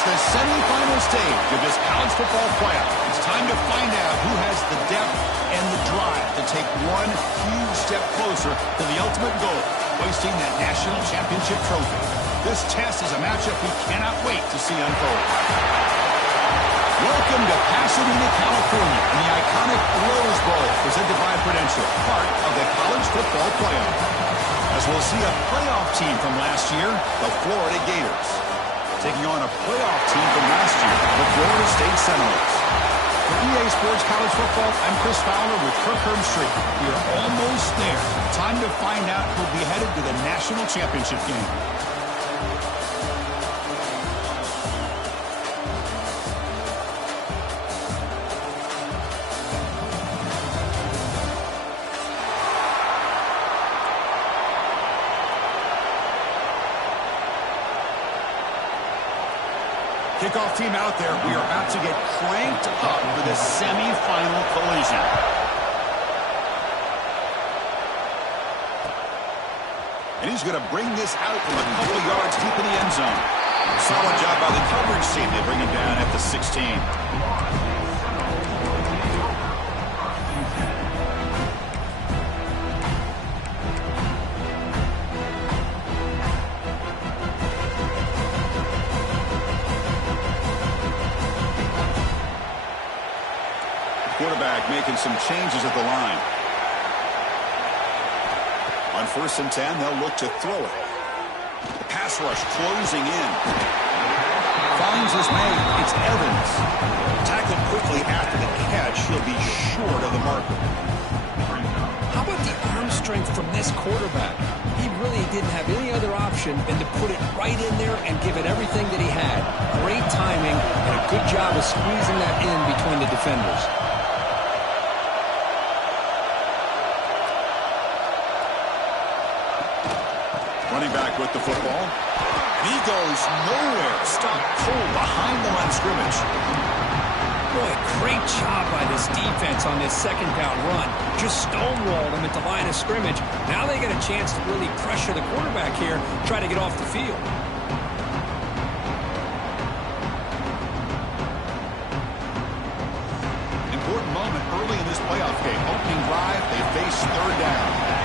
The semifinal stage of this college football playoff. It's time to find out who has the depth and the drive to take one huge step closer to the ultimate goal, hoisting that national championship trophy. This test is a matchup we cannot wait to see unfold. Welcome to Pasadena, California, and the iconic Rose Bowl, presented by Prudential, part of the college football playoff. As we'll see a playoff team from last year, the Florida Gators, taking on a playoff team from last year, the Florida State Seminoles. For EA Sports College Football, I'm Chris Fowler with Kirk Herbstreit. We are almost there. Time to find out who'll be headed to the national championship game. Kickoff team out there. We are about to get cranked up for the semifinal collision. And he's going to bring this out from a couple of yards deep in the end zone. Solid job by the coverage team. They bring him down at the 16. Quarterback making some changes at the line. On 1st and 10, they'll look to throw it. The pass rush closing in. Finds his man. It's Evans. Tackled quickly after the catch. He'll be short of the marker. How about the arm strength from this quarterback? He really didn't have any other option than to put it right in there and give it everything that he had. Great timing and a good job of squeezing that in between the defenders. Running back with the football. And he goes nowhere. Stopped cold behind the line of scrimmage. Boy, great job by this defense on this second down run. Just stonewalled him at the line of scrimmage. Now they get a chance to really pressure the quarterback here, try to get off the field. Important moment early in this playoff game. Opening drive, they face third down.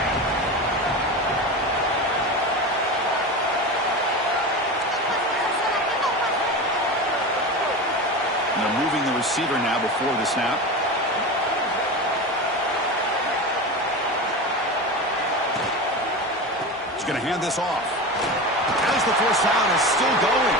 Moving the receiver now before the snap. He's going to hand this off. As the first down is still going.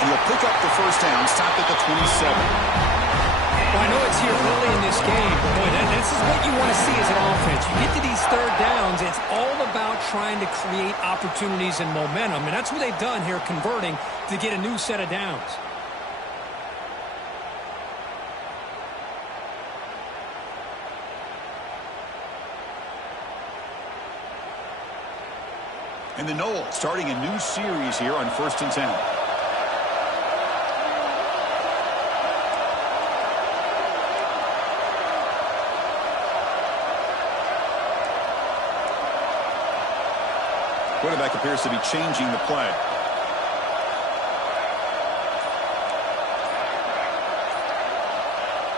And he'll pick up the first down, stop at the 27. Well, I know it's here early in this game, but boy, this is what you want to see as an offense. You get to these third downs, it's all about trying to create opportunities and momentum, and that's what they've done here, converting to get a new set of downs. And the Noles starting a new series here on 1st and 10. Quarterback appears to be changing the play.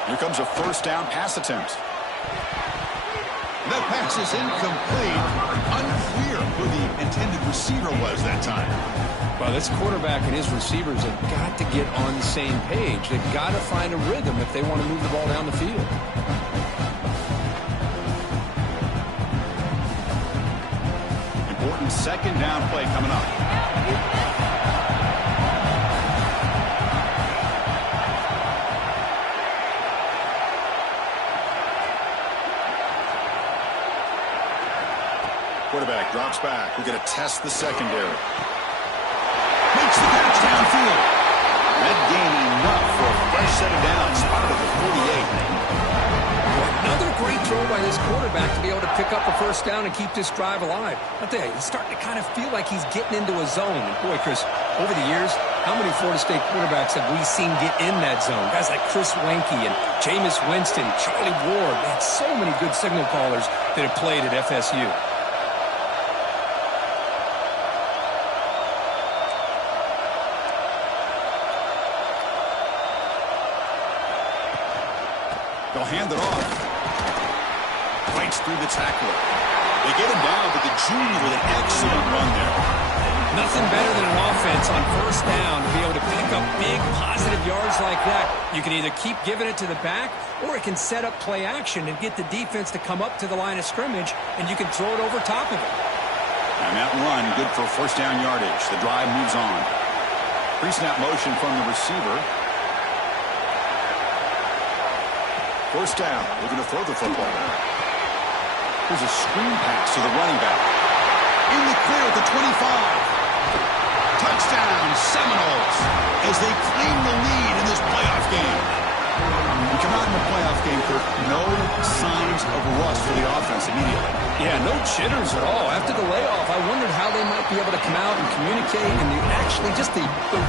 Here comes a first down pass attempt. That pass is incomplete. Unclear who the intended receiver was that time. Well, this quarterback and his receivers have got to get on the same page. They've got to find a rhythm if they want to move the ball down the field. Important second down play coming up. Quarterback drops back. We're going to test the secondary. Makes the catch downfield. That gain enough for a fresh set of downs. Spotted at the 48. Another great throw by this quarterback to be able to pick up a first down and keep this drive alive. I'll tell you, he's starting to kind of feel like he's getting into a zone. And boy, Chris, over the years, how many Florida State quarterbacks have we seen get in that zone? Guys like Chris Weinke and Jameis Winston, Charlie Ward. Man, so many good signal callers that have played at FSU. They'll hand it off. Fights through the tackler. They get him down, but the junior with an excellent run there. Nothing better than an offense on first down to be able to pick up big, positive yards like that. You can either keep giving it to the back, or it can set up play action and get the defense to come up to the line of scrimmage, and you can throw it over top of it. And that run, good for first down yardage. The drive moves on. Pre-snap motion from the receiver. First down, looking to throw the football. There's a screen pass to the running back. In the clear at the 25. Touchdown, Seminoles, as they claim the lead in this playoff game. We come out in the playoff game, Kirk, no signs of rust for the offense immediately. Yeah, no jitters at all. After the layoff, I wondered how they might be able to come out and communicate and actually just the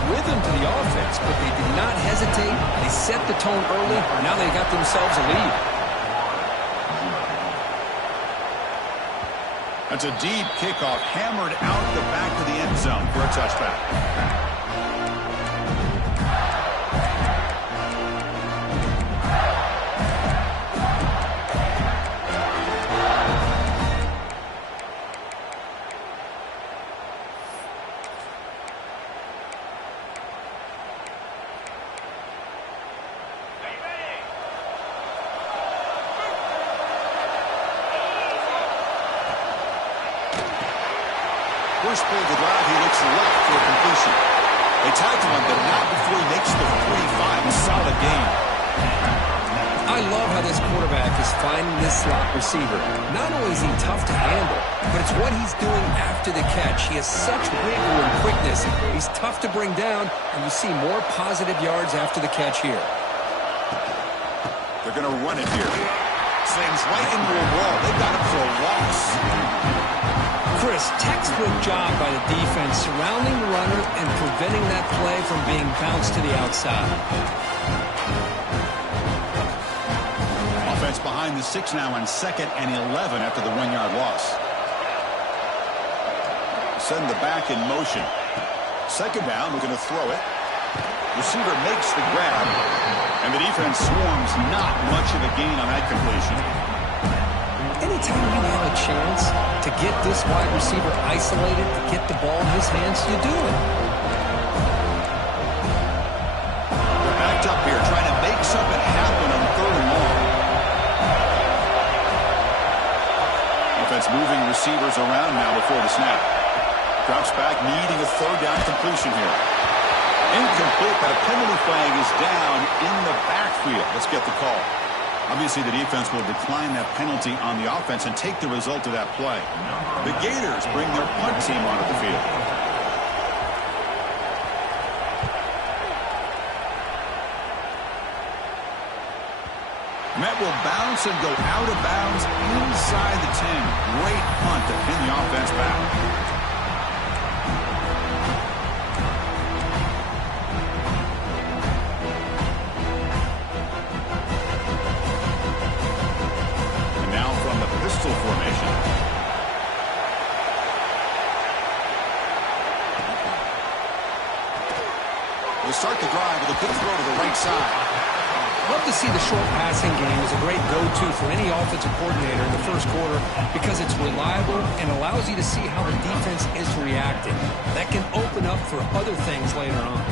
rhythm to the offense. But they did not hesitate. They set the tone early. Now they got themselves a lead. That's a deep kickoff, hammered out the back of the end zone for a touchback. First play of the drive, he looks left for a completion. They tackle him, but not before he makes the 45. A solid game. I love how this quarterback is finding this slot receiver. Not only is he tough to handle, but it's what he's doing after the catch. He has such wiggle and quickness. He's tough to bring down, and you see more positive yards after the catch here. They're going to run it here. Slams right into a wall. They've got him for a loss. Chris, textbook job by the defense surrounding the runner and preventing that play from being bounced to the outside. Offense behind the 6 now on 2nd and 11 after the 1-yard loss. Send the back in motion. Second down, we're going to throw it. Receiver makes the grab, and the defense swarms. Not much of a gain on that completion. Anytime you have a chance to get this wide receiver isolated, to get the ball in his hands, you do it. They're backed up here, trying to make something happen on 3rd and long. Offense moving receivers around now before the snap. Drops back, needing a 3rd down completion here. Incomplete, but a penalty flag is down in the backfield. Let's get the call. Obviously, the defense will decline that penalty on the offense and take the result of that play. The Gators bring their punt team onto the field. Met will bounce and go out of bounds inside the 10. Great punt to pin the offense back. will start the drive with a good throw to the right side. Love to see the short passing game as a great go-to for any offensive coordinator in the first quarter because it's reliable and allows you to see how the defense is reacting. That can open up for other things later on.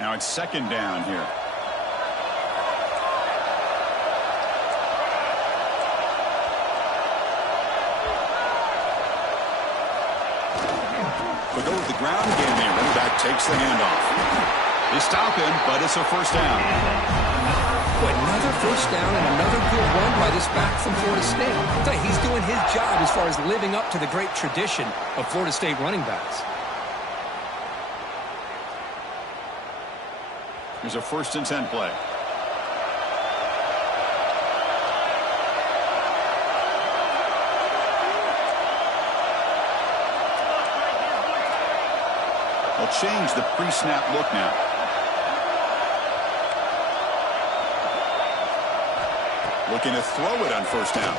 Now it's second down here. We'll go with the ground game here. Running back takes the handoff. They stop him, but it's a first down. Boy, another first down and another good run by this back from Florida State. I'll tell you, he's doing his job as far as living up to the great tradition of Florida State running backs. Here's a 1st and 10 play. They'll change the pre-snap look now. Looking to throw it on first down.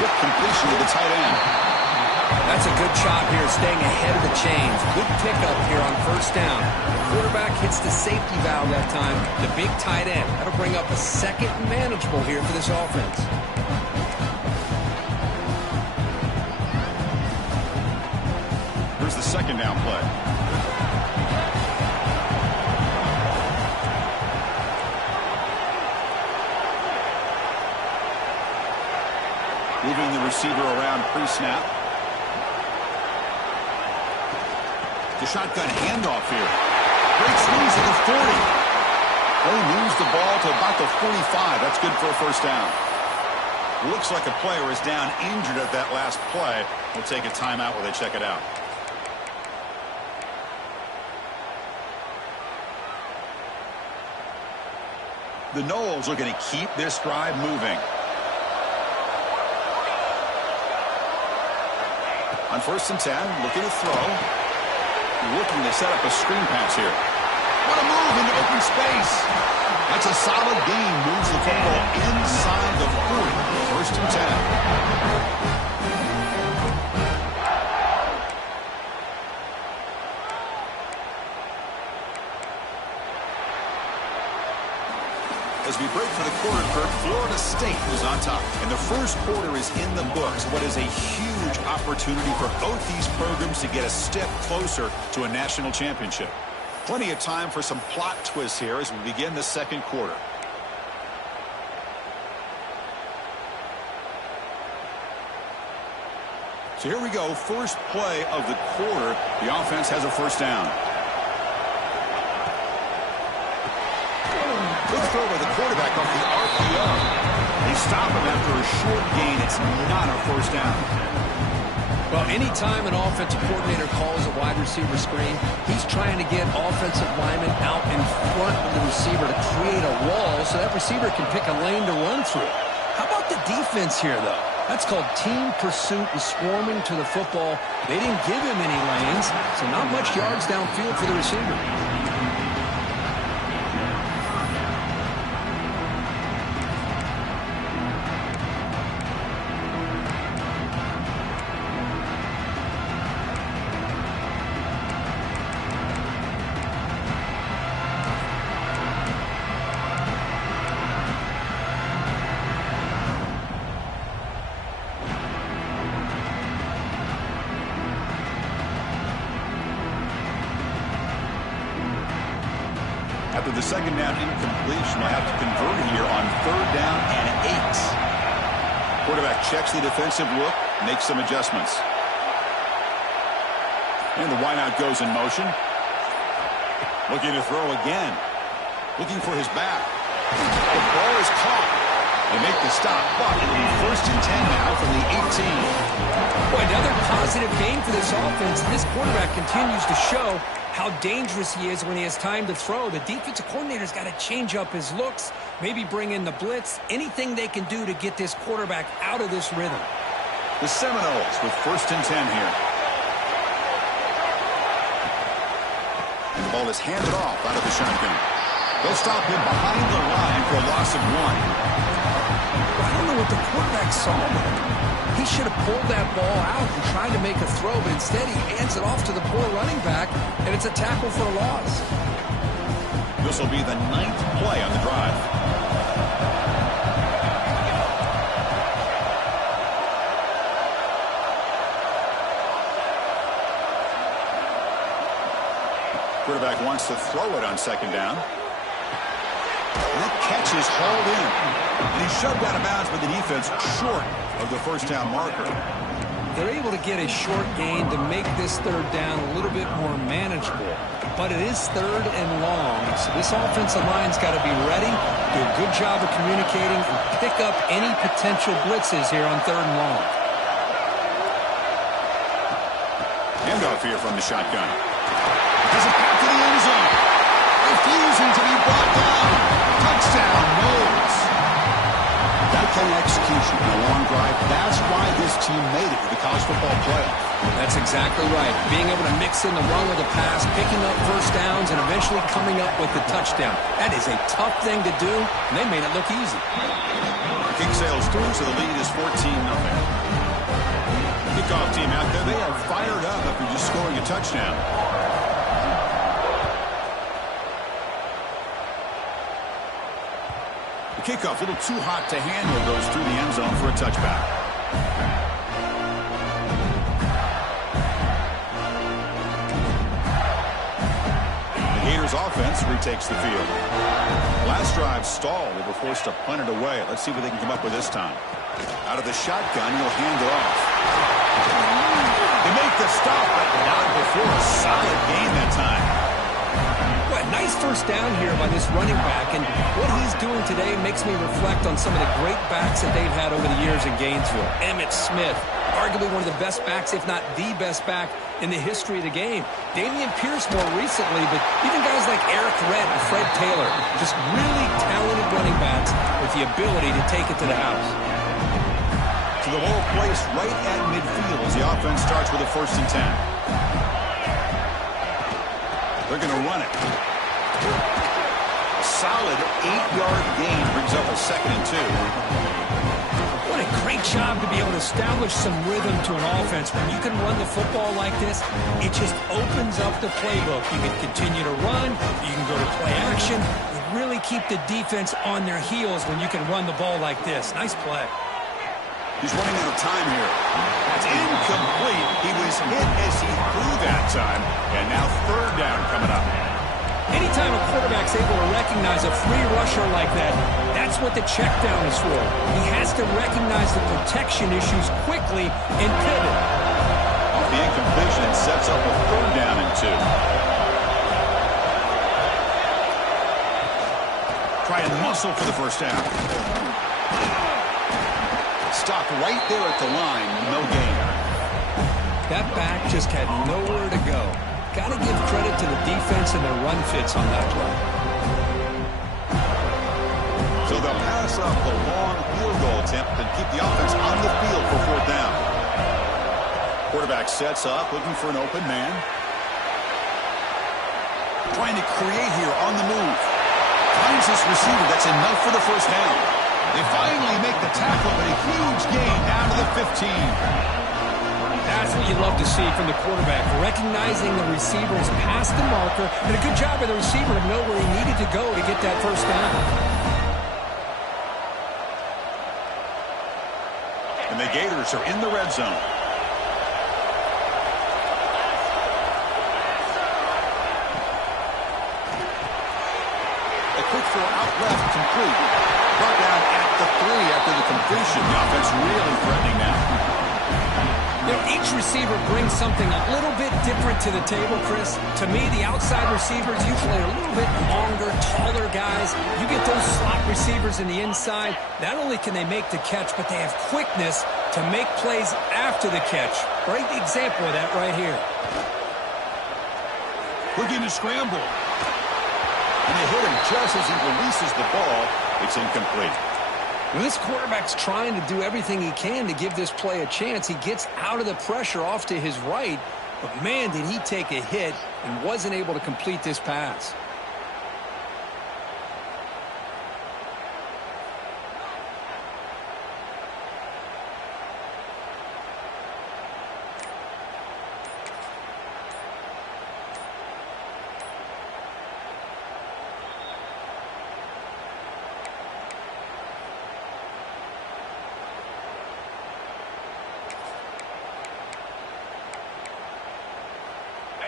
Quick completion to the tight end. That's a good chop here, staying ahead of the chains. Good pickup here on first down. The quarterback hits the safety valve that time. The big tight end. That'll bring up a second and manageable here for this offense. Here's the second down play. Moving the receiver around pre-snap. The shotgun handoff here. Great squeeze at the 40. They moves the ball to about the 45. That's good for a first down. Looks like a player is down injured at that last play. We'll take a timeout while they check it out. The Noles are going to keep this drive moving. On 1st and 10, looking to throw. Looking to set up a screen pass here. What a move into open space. That's a solid gain. Moves the football inside the 40. 1st and 10. As we break for the quarter, Kirk, Florida State is on top. And the first quarter is in the books. What is a huge opportunity for both these programs to get a step closer to a national championship. Plenty of time for some plot twists here as we begin the second quarter. So here we go. First play of the quarter. The offense has a first down. Good throw by the quarterback off the RPO. They stop him after a short gain. It's not a first down. Well, anytime an offensive coordinator calls a wide receiver screen, he's trying to get offensive linemen out in front of the receiver to create a wall so that receiver can pick a lane to run through. How about the defense here, though? That's called team pursuit and swarming to the football. They didn't give him any lanes, so not much yards downfield for the receiver. After the second down incompletion, they'll have to convert here on 3rd down and 8. Quarterback checks the defensive look, makes some adjustments. And the wideout goes in motion. Looking to throw again. Looking for his back. The ball is caught. They make the stop, but it'll be 1st and 10 now from the 18. Boy, another positive game for this offense. This quarterback continues to show how dangerous he is when he has time to throw. The defensive coordinator's got to change up his looks, maybe bring in the blitz, anything they can do to get this quarterback out of this rhythm. The Seminoles with 1st and 10 here. ball is handed off out of the shotgun. They'll stop him behind the line for a loss of 1. I don't know what the quarterback saw there. He should have pulled that ball out and tried to make a throw, but instead he hands it off to the poor running back, and it's a tackle for a loss. This will be the 9th play on the drive. Quarterback wants to throw it on 2nd down. And that catch is hauled in. And he's shoved out of bounds, but the defense short of the 1st down marker. They're able to get a short gain to make this 3rd down a little bit more manageable. But it is 3rd and long, so this offensive line's got to be ready, do a good job of communicating, and pick up any potential blitzes here on 3rd and long. Handoff here from the shotgun. Has it back to the end zone. Refusing to be brought down. Touchdown, Knowles. That kind of execution in a long drive, that's why this team made it to the college football playoff. That's exactly right. Being able to mix in the run of the pass, picking up 1st downs, and eventually coming up with the touchdown. That is a tough thing to do, and they made it look easy. The kick sails through, so the lead is 14-0. Kickoff team out there, they are fired up after just scoring a touchdown. The kickoff a little too hot to handle, goes through the end zone for a touchback. The Gators offense retakes the field. Last drive stalled. They were forced to punt it away. Let's see what they can come up with this time. Out of the shotgun, he'll hand it off. They make the stop, but not before a solid gain that time. Well, nice 1st down here by this running back, and what he's doing today makes me reflect on some of the great backs that they've had over the years in Gainesville. Emmitt Smith, arguably one of the best backs, if not the best back in the history of the game. Dameon Pierce more recently, but even guys like Eric Redd and Fred Taylor, just really talented running backs with the ability to take it to the house. To the ball placed right at midfield as the offense starts with a 1st and 10. They're going to run it. A solid 8-yard gain brings up a 2nd and 2. What a great job to be able to establish some rhythm to an offense. When you can run the football like this, it just opens up the playbook. You can continue to run. You can go to play action. You really keep the defense on their heels when you can run the ball like this. Nice play. He's running out of time here. That's incomplete. He was hit as he threw that time. And now 3rd down coming up. Anytime a quarterback's able to recognize a free rusher like that, that's what the check down is for. He has to recognize the protection issues quickly and pivot. Off the incompletion, it sets up a 3rd down and 2. Try and muscle for the 1st down. Stopped right there at the line, no gain. That back just had nowhere to go. Got to give credit to the defense and their run fits on that play. So they'll pass up the long field goal attempt and keep the offense on the field for 4th down. Quarterback sets up, looking for an open man. Trying to create here on the move. Finds this receiver. That's enough for the 1st down. They finally make the tackle, but a huge gain down to the 15. That's what you love to see from the quarterback, recognizing the receivers past the marker, and a good job by the receiver to know where he needed to go to get that 1st down. And the Gators are in the red zone. A quick throw out left, complete. Brought down at the 3 after the completion. The offense really threatening now. You know, each receiver brings something a little bit different to the table, Chris. To me, the outside receivers usually are a little bit longer, taller guys. You get those slot receivers in the inside, not only can they make the catch, but they have quickness to make plays after the catch. Great example of that right here. Looking to scramble. And they hit him just as he releases the ball. It's incomplete. When this quarterback's trying to do everything he can to give this play a chance, he gets out of the pressure off to his right, But man, did he take a hit and wasn't able to complete this pass.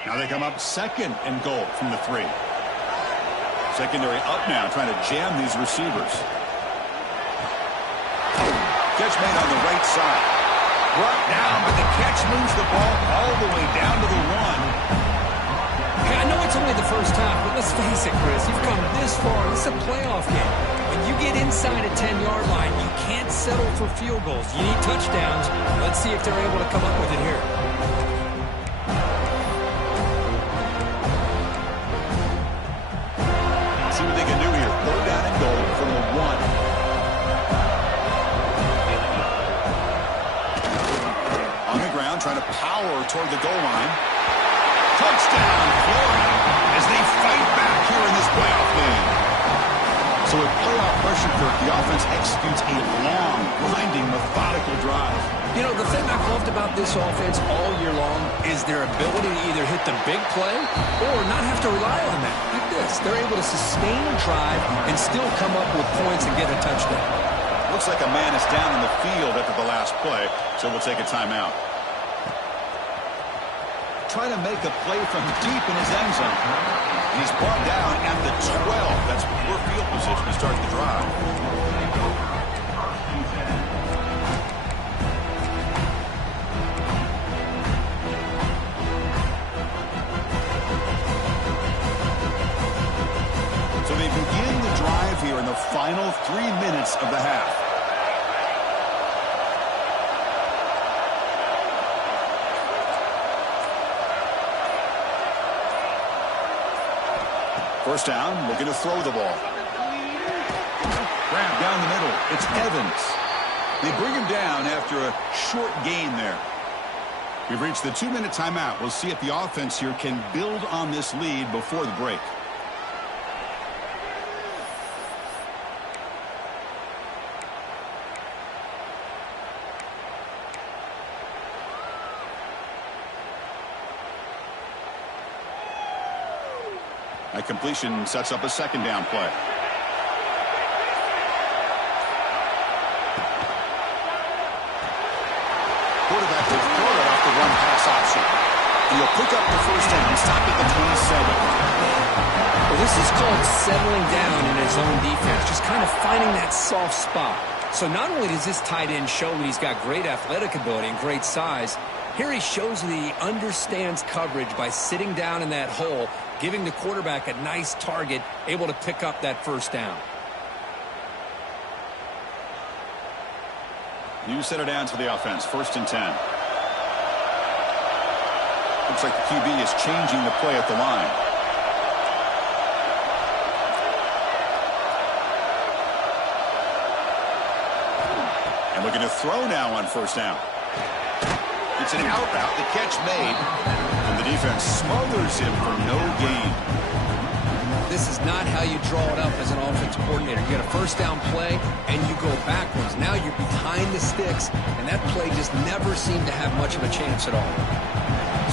Now they come up second and goal from the 3. Secondary up now, trying to jam these receivers. Catch made on the right side. Brought down, but the catch moves the ball all the way down to the 1. Hey, I know it's only the first half, but let's face it, Chris. You've come this far. This is a playoff game. When you get inside a 10-yard line, you can't settle for field goals. You need touchdowns. Let's see if they're able to come up with it here. See what they can do here. 3rd down and goal from the 1. On the ground, trying to power toward the goal line. Touchdown, Florida, as they fight back here in this playoff game. So with playoff pressure, Kirk, the offense executes a long, grinding, methodical drive. You know, the thing I've loved about this offense all year long is their ability to either hit the big play or not have to rely on that. Like this, they're able to sustain a drive and still come up with points and get a touchdown. Looks like a man is down in the field after the last play, so we'll take a timeout. Trying to make a play from deep in his end zone. He's brought down at the 12. That's poor field position to start the drive. So they begin the drive here in the final 3 minutes of the half. First down, looking to throw the ball. Grab down the middle. It's Evans. They bring him down after a short gain there. We've reached the 2-minute timeout. We'll see if the offense here can build on this lead before the break. That completion sets up a 2nd down play. Quarterback will throw it off the run-pass option. And he'll pick up the 1st down, stop at the 27. Well, this is called settling down in his own defense, just kind of finding that soft spot. So not only does this tight end show that he's got great athletic ability and great size, here he shows that he understands coverage by sitting down in that hole, giving the quarterback a nice target, able to pick up that 1st down. New center down to the offense, 1st and 10. Looks like the QB is changing the play at the line. And looking to throw now on 1st down. It's an out route, the catch made, and the defense smothers him for no gain. This is not how you draw it up as an offensive coordinator. You get a 1st down play, and you go backwards. Now you're behind the sticks, and that play just never seemed to have much of a chance at all.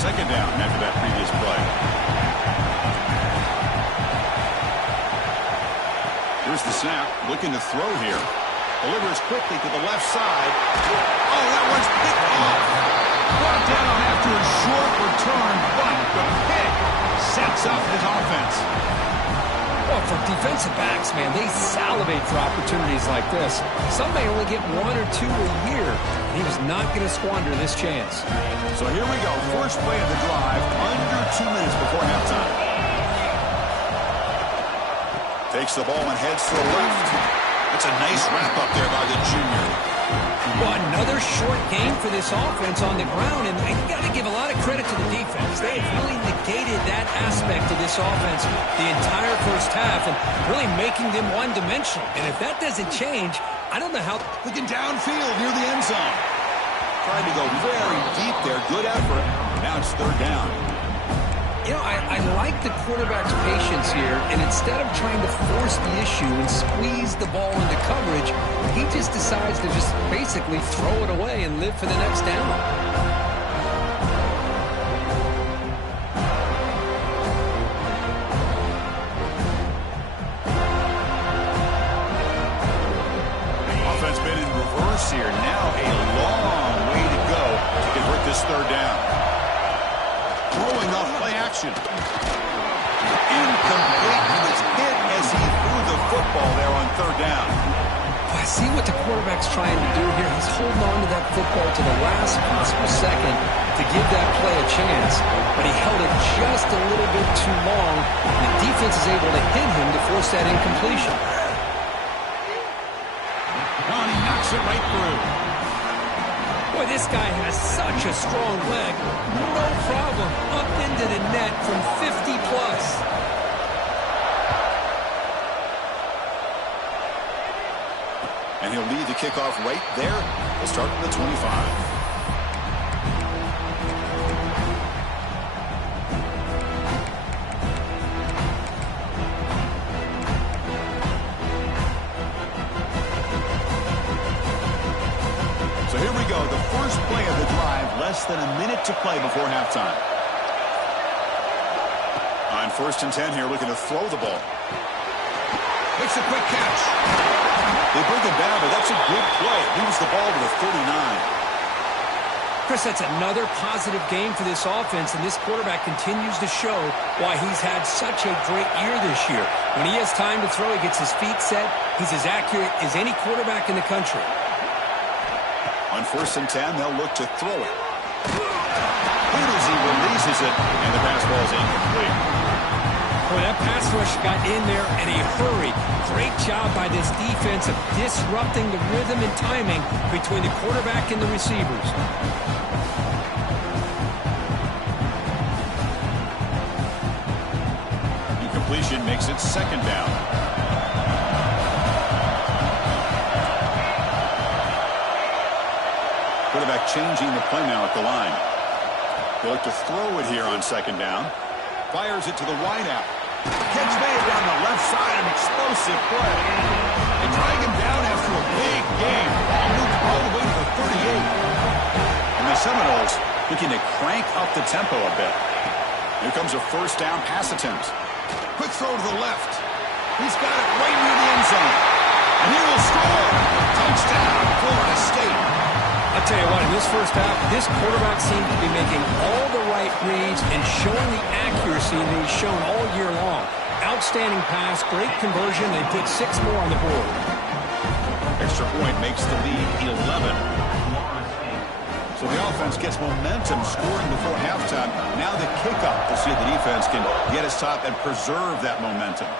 2nd down after that previous play. Here's the snap, looking to throw here. Delivers quickly to the left side. Oh, that one's picked off. Brought down after a short return, but the pick sets up his offense. Well, for defensive backs, man, they salivate for opportunities like this. Some may only get 1 or 2 a year, and he was not going to squander this chance. So here we go, first play of the drive, under 2 minutes before halftime. Takes the ball and heads to the left. It's a nice wrap-up there by the junior. Well, another short game for this offense on the ground, and you got to give a lot of credit to the defense. They have really negated that aspect of this offense the entire 1st half and really making them one-dimensional. And if that doesn't change, I don't know how. Looking downfield near the end zone. Tried to go very deep there. Good effort. Now it's third down. You know, I like the quarterback's patience here, and instead of trying to force the issue and squeeze the ball into coverage, he just decides to just basically throw it away and live for the next down. Here. Now a long way to go to convert this third down. Throwing off play action. Incomplete. He was hit as he threw the football there on third down. I see what the quarterback's trying to do here. He's holding on to that football to the last possible second to give that play a chance, but he held it just a little bit too long. The defense is able to hit him to force that incompletion. It right through. Boy, this guy has such a strong leg. No problem. Up into the net from 50 plus. And he'll lead the kickoff right there. We'll start from the 25. Less than a minute to play before halftime. On 1st and 10 here, looking to throw the ball. Makes a quick catch. They bring him down, but that's a good play. Moves the ball to the 39. Chris, that's another positive game for this offense, and this quarterback continues to show why he's had such a great year this year. When he has time to throw, he gets his feet set. He's as accurate as any quarterback in the country. On 1st and 10, they'll look to throw it. As he releases it, and the pass ball is incomplete. Boy, that pass rush got in there in a hurry. Great job by this defense of disrupting the rhythm and timing between the quarterback and the receivers. Incompletion makes it 2nd down. Quarterback changing the play now at the line. They'll look to throw it here on 2nd down. Fires it to the wideout. Catch made down the left side, an explosive play. They drag him down after a big game. Ball moved all the way to the 38. And the Seminoles looking to crank up the tempo a bit. Here comes a 1st down pass attempt. Quick throw to the left. He's got it right near the end zone. And he will score. Touchdown, Florida State. I'll tell you what, in this first half, this quarterback seemed to be making all the right reads and showing the accuracy that he's shown all year long. Outstanding pass, great conversion. They put 6 more on the board. Extra point makes the lead 11. So the offense gets momentum scoring before halftime. Now the kickoff to see if the defense can get us top and preserve that momentum.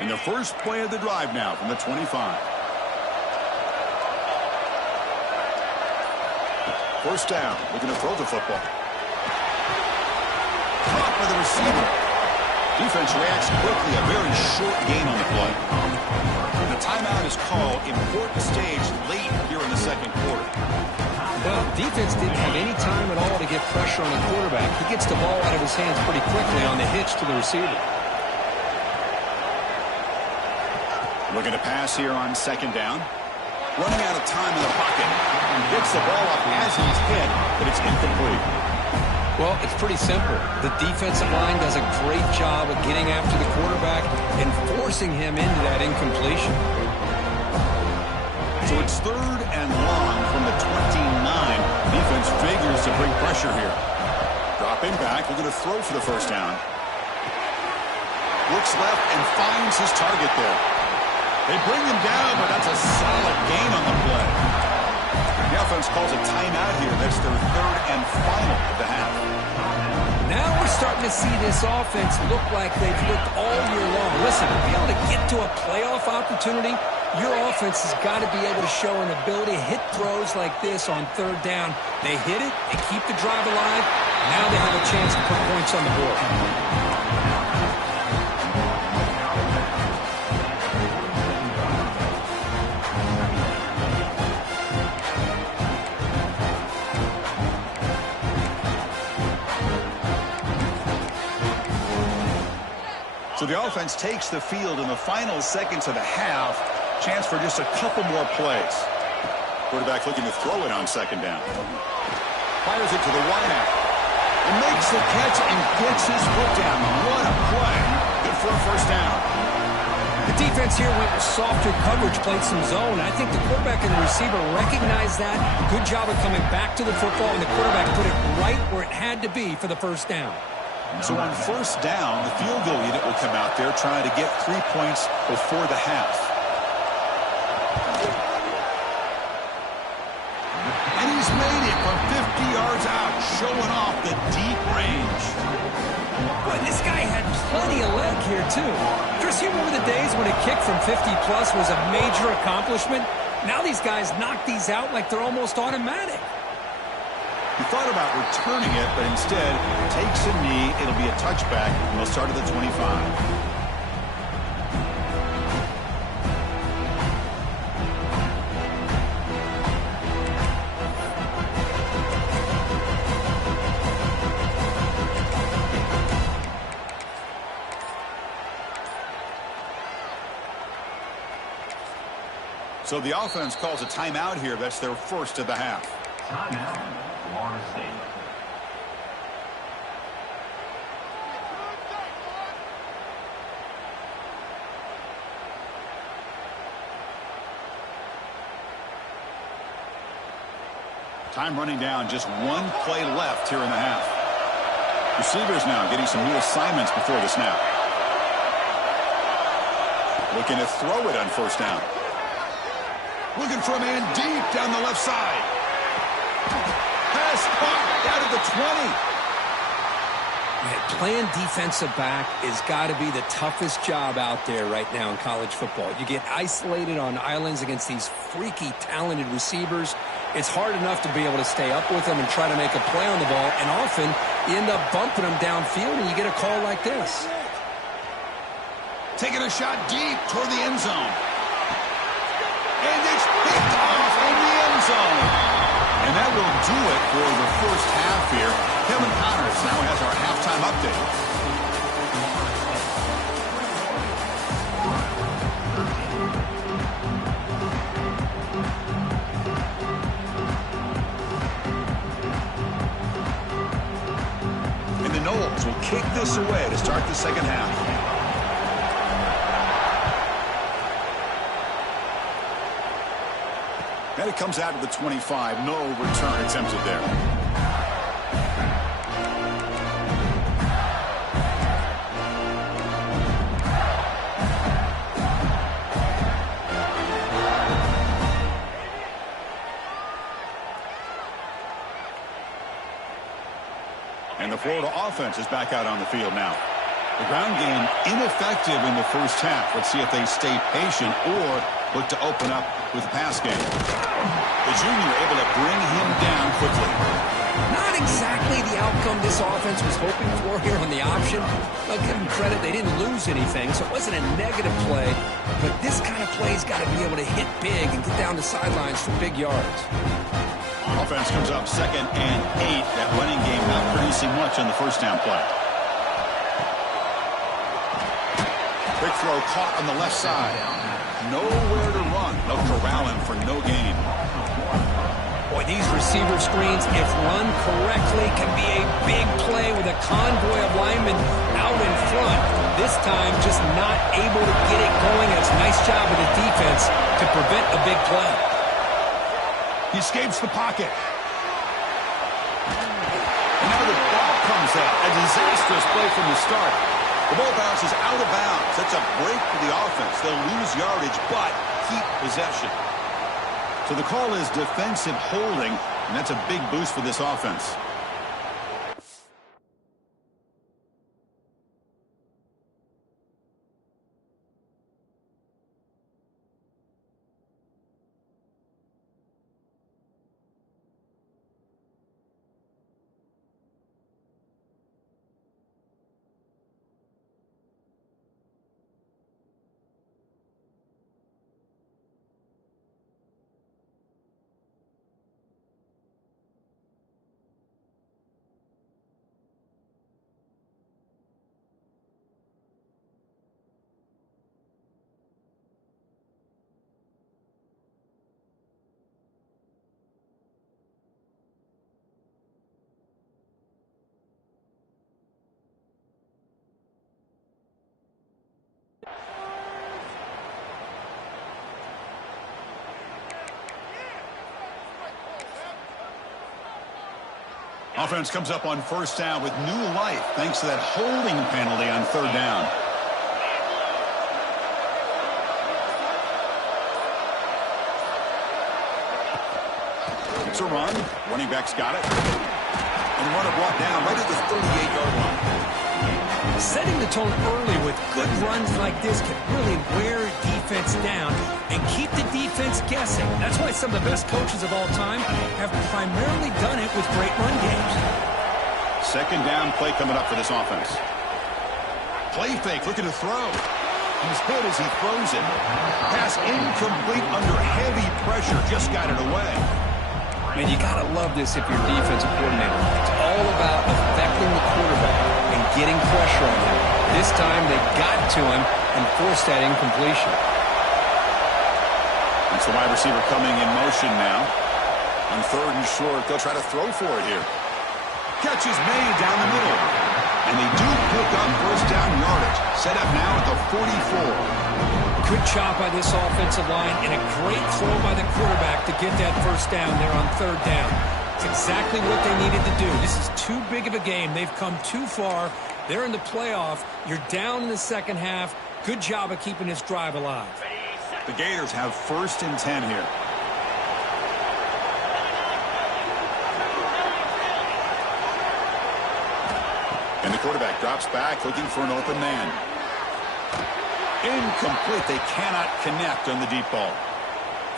In the first play of the drive now from the 25. First down, looking to throw the football. Caught by the receiver. Defense reacts quickly, a very short gain on the play. The timeout is called, important stage late here in the 2nd quarter. Well, defense didn't have any time at all to get pressure on the quarterback. He gets the ball out of his hands pretty quickly on the hitch to the receiver. Looking to pass here on 2nd down. Running out of time in the pocket. Gets the ball up as he's hit, but it's incomplete. Well, it's pretty simple. The defensive line does a great job of getting after the quarterback and forcing him into that incompletion. So it's 3rd and long from the 29. Defense figures to bring pressure here. Dropping back, looking to throw for the 1st down. Looks left and finds his target there. They bring him down, but that's a solid gain on the play. The offense calls a timeout here. That's their 3rd and final of the half. Now we're starting to see this offense look like they've looked all year long. Listen, to be able to get to a playoff opportunity, your offense has got to be able to show an ability to hit throws like this on third down. They hit it, they keep the drive alive. Now they have a chance to put points on the board. So the offense takes the field in the final seconds of the half. Chance for just a couple more plays. Quarterback looking to throw it on second down. Fires it to the wideout. And makes the catch and gets his foot down. What a play. Good for a first down. The defense here went with softer coverage, played some zone. I think the quarterback and the receiver recognized that. Good job of coming back to the football, and the quarterback put it right where it had to be for the first down. So on first down, the field goal unit will come out there trying to get 3 points before the half. And he's made it from 50 yards out, showing off the deep range. Boy, this guy had plenty of leg here, too. Chris, you remember the days when a kick from 50-plus was a major accomplishment? Now these guys knock these out like they're almost automatic. He thought about returning it, but instead takes a knee. It'll be a touchback, and they'll start at the 25. So the offense calls a timeout here. That's their first of the half. Timeout. Florida State. Time running down, just one play left here in the half. Receivers now getting some new assignments before the snap. Looking to throw it on first down. Looking for a man deep down the left side. Pass caught down at the 20. Man, playing defensive back has got to be the toughest job out there right now in college football. You get isolated on islands against these freaky, talented receivers. It's hard enough to be able to stay up with them and try to make a play on the ball, and often you end up bumping them downfield and you get a call like this. Taking a shot deep toward the end zone. And it's picked off in the end zone. And that will do it for the first half here. Kevin Connors now has our halftime update. And the Noles will kick this away to start the second half. And it comes out of the 25. No return attempted there. And the Florida offense is back out on the field now. The ground game ineffective in the first half. Let's see if they stay patient or look to open up with the pass game. The junior able to bring him down quickly. Not exactly the outcome this offense was hoping for here on the option. I'll give them credit, they didn't lose anything, so it wasn't a negative play. But this kind of play's got to be able to hit big and get down the sidelines for big yards. Offense comes up 2nd and 8. That running game not producing much on the first down play. Quick throw caught on the left side. Nowhere to run. They'll corral him for no gain. Boy, these receiver screens, if run correctly, can be a big play with a convoy of linemen out in front. This time, just not able to get it going. It's a nice job of the defense to prevent a big play. He escapes the pocket. And now the ball comes out. A disastrous play from the start. The ball bounces out of bounds. That's a break for the offense. They'll lose yardage, but keep possession. So the call is defensive holding, and that's a big boost for this offense. Offense comes up on first down with new life thanks to that holding penalty on third down. It's a run. Running back's got it. And the runner brought down right at the 38-yard line. Setting the tone early with good runs like this can really wear defense down and keep the defense guessing. That's why some of the best coaches of all time have primarily done it with great run games. Second down play coming up for this offense. Play fake, looking to throw. He's hit as he throws it. Pass incomplete under heavy pressure, just got it away. Man, you got to love this if you're a defensive coordinator. It's all about affecting the quarterback and getting pressure on him. This time they got to him and forced that incompletion. It's the wide receiver coming in motion now. On third and short, they'll try to throw for it here. Catch is made down the middle. And they do pick up first down yardage. Set up now at the 44. Good job by this offensive line and a great throw by the quarterback to get that first down there on third down. It's exactly what they needed to do. This is too big of a game. They've come too far. They're in the playoff. You're down in the second half. Good job of keeping this drive alive. The Gators have first and 10 here. And the quarterback drops back looking for an open man. Incomplete. They cannot connect on the deep ball.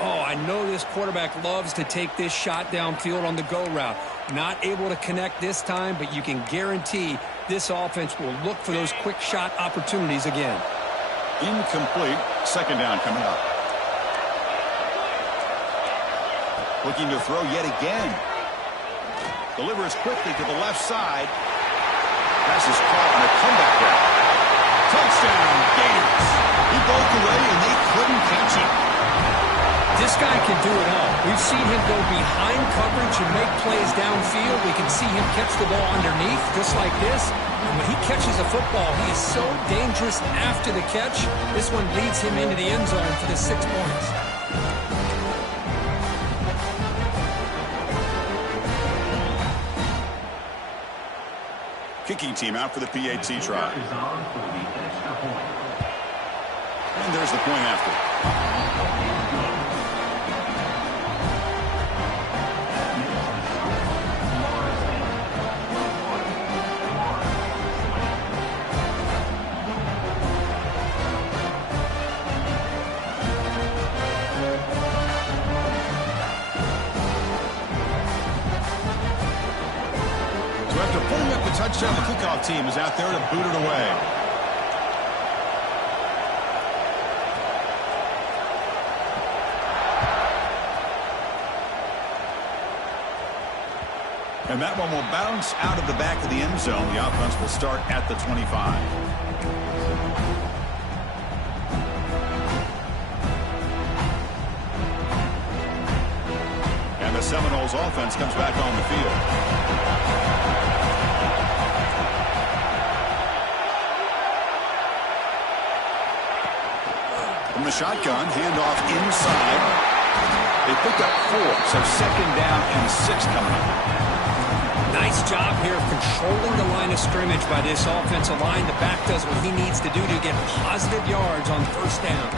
Oh, I know this quarterback loves to take this shot downfield on the go route. Not able to connect this time, but you can guarantee this offense will look for those quick shot opportunities again. Incomplete. Second down coming up. Looking to throw yet again. Delivers quickly to the left side. Pass is caught on a comeback route. Touchdown, Gators. He broke away and they couldn't catch him. This guy can do it all. We've seen him go behind coverage and make plays downfield. We can see him catch the ball underneath just like this. And when he catches a football, he is so dangerous after the catch. This one leads him into the end zone for the 6 points. Kicking team out for the PAT try. And there's the point after. Touchdown, the kickoff team is out there to boot it away. And that one will bounce out of the back of the end zone. The offense will start at the 25. And the Seminoles offense comes back on the field. From the shotgun, handoff inside. They picked up 4, so second down and 6 coming up. Nice job here of controlling the line of scrimmage by this offensive line. The back does what he needs to do to get positive yards on first down.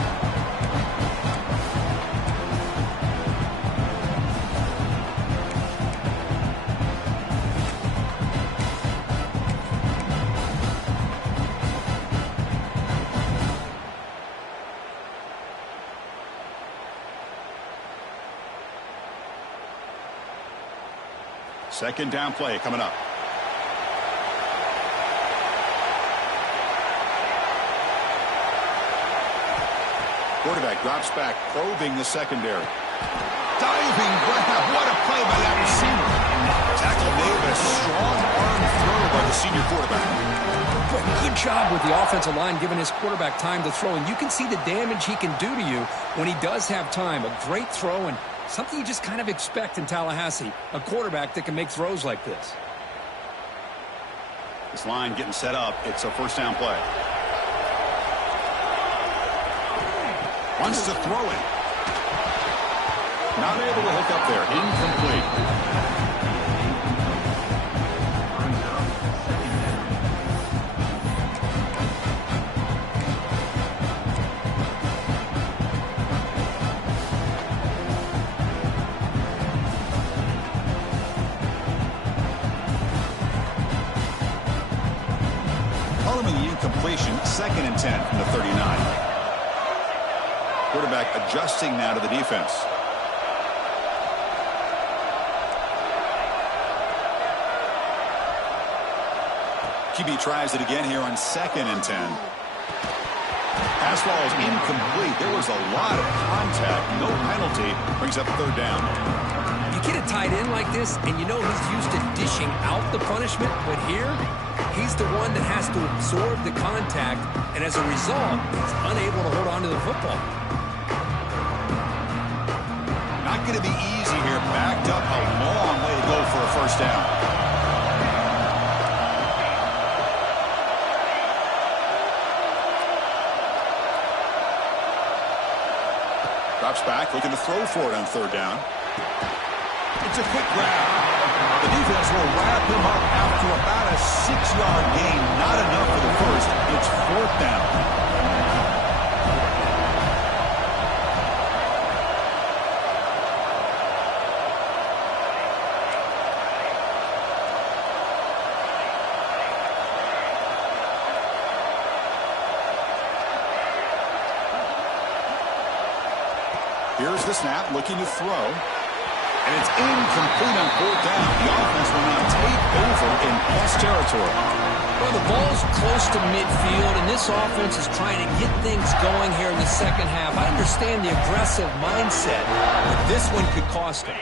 Second down play coming up. Quarterback drops back, probing the secondary. Diving grab. What a play by that receiver. Tackle made a strong arm throw by the senior quarterback. Good job with the offensive line giving his quarterback time to throw. And you can see the damage he can do to you when he does have time. A great throw and something you just kind of expect in Tallahassee. A quarterback that can make throws like this. This line getting set up. It's a first down play. Wants to throw it. Not able to hook up there. Incomplete. formation, 2nd and 10 from the 39. Quarterback adjusting now to the defense. QB tries it again here on 2nd and 10. Pass ball is incomplete. There was a lot of contact. No penalty. Brings up 3rd down. You get a tight end like this, and you know he's used to dishing out the punishment, but here, he's the one that has to absorb the contact, and as a result, he's unable to hold on to the football. Not going to be easy here. Backed up a long way to go for a 1st down. Drops back, looking to throw for it on 3rd down. It's a quick grab. The defense will wrap him up after about a 6-yard gain. Not enough for the 1st. It's 4th down. Here's the snap, looking to throw. And it's incomplete on 4th down. The offense will now take over in plus territory. Well, the ball's close to midfield, and this offense is trying to get things going here in the 2nd half. I understand the aggressive mindset, but this one could cost them.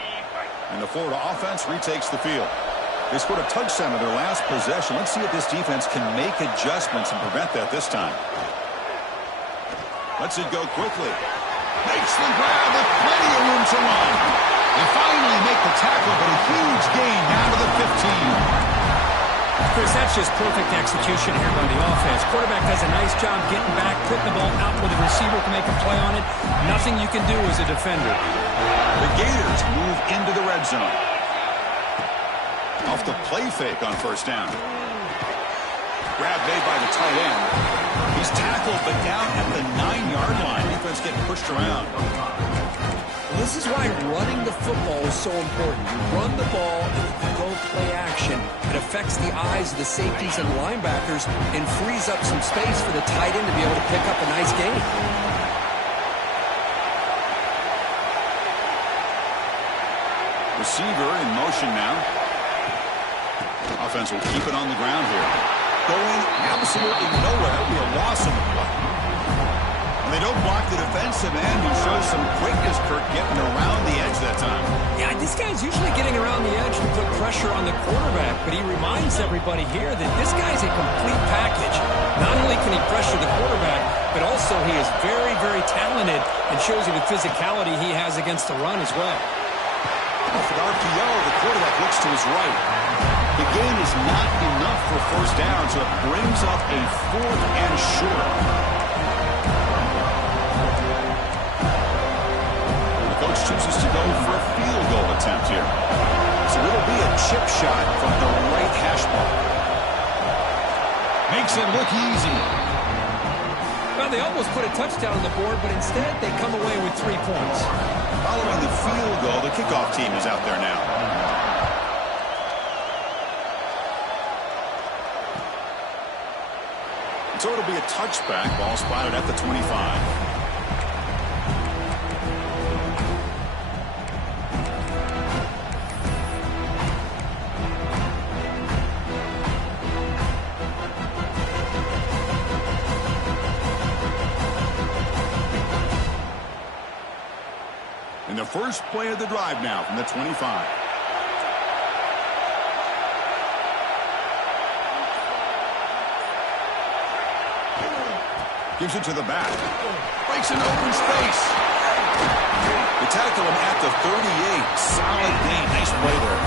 And the Florida offense retakes the field. They scored a touchdown in their last possession. Let's see if this defense can make adjustments and prevent that this time. Lets it go quickly. Makes the grab with plenty of room to run. They finally make the tackle, but a huge gain down to the 15. Chris, that's just perfect execution here by the offense. Quarterback does a nice job getting back, putting the ball out where the receiver can make a play on it. Nothing you can do as a defender. The Gators move into the red zone. Off the play fake on 1st down. Grab made by the tight end. He's tackled, but down at the 9-yard line. Defense getting pushed around. This is why running the football is so important. You run the ball, and if you go play action, it affects the eyes of the safeties and the linebackers and frees up some space for the tight end to be able to pick up a nice gain. Receiver in motion now. Offense will keep it on the ground here. Going absolutely nowhere. That'll be a loss in the play. And they don't block the defensive end, who shows some quickness, Kirk, getting around the edge that time. Yeah, this guy's usually getting around the edge to put pressure on the quarterback, but he reminds everybody here that this guy's a complete package. Not only can he pressure the quarterback, but also he is very, very talented and shows you the physicality he has against the run as well. Off an RPO, the quarterback looks to his right. The gain is not enough for 1st down, so it brings up a 4th and short. The coach chooses to go for a field goal attempt here. So it'll be a chip shot from the right hash mark. Makes it look easy. Well, they almost put a touchdown on the board, but instead they come away with 3 points. Following the field goal, the kickoff team is out there now. So it'll be a touchback. Ball spotted at the 25. And the first play of the drive now from the 25. Gives it to the back. Breaks an open space. They tackle him at the 38. Solid gain. Nice play there.